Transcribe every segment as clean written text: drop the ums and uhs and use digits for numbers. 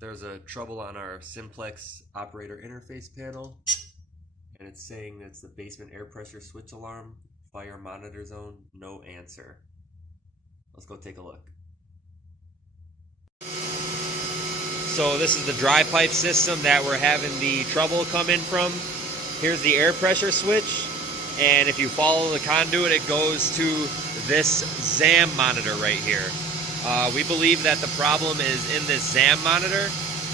There's a trouble on our Simplex operator interface panel, and it's saying it's the basement air pressure switch alarm, fire monitor zone, no answer. Let's go take a look. So this is the dry pipe system that we're having the trouble come in from. Here's the air pressure switch, and if you follow the conduit, it goes to this ZAM monitor right here. We believe that the problem is in this ZAM monitor,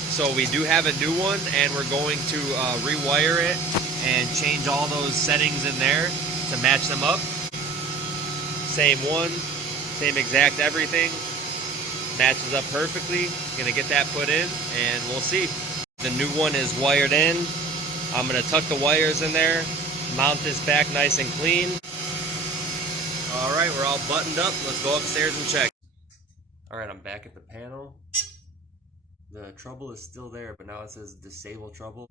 so we do have a new one, and we're going to rewire it and change all those settings in there to match them up. Same one, same exact everything, matches up perfectly. Gonna get that put in, and we'll see. The new one is wired in. I'm gonna tuck the wires in there, mount this back nice and clean. All right, we're all buttoned up. Let's go upstairs and check. All right, I'm back at the panel. The trouble is still there, but now it says disable trouble.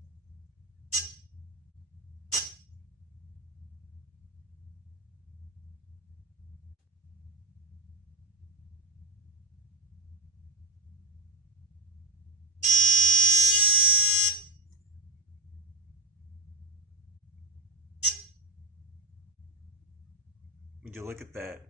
Would you look at that?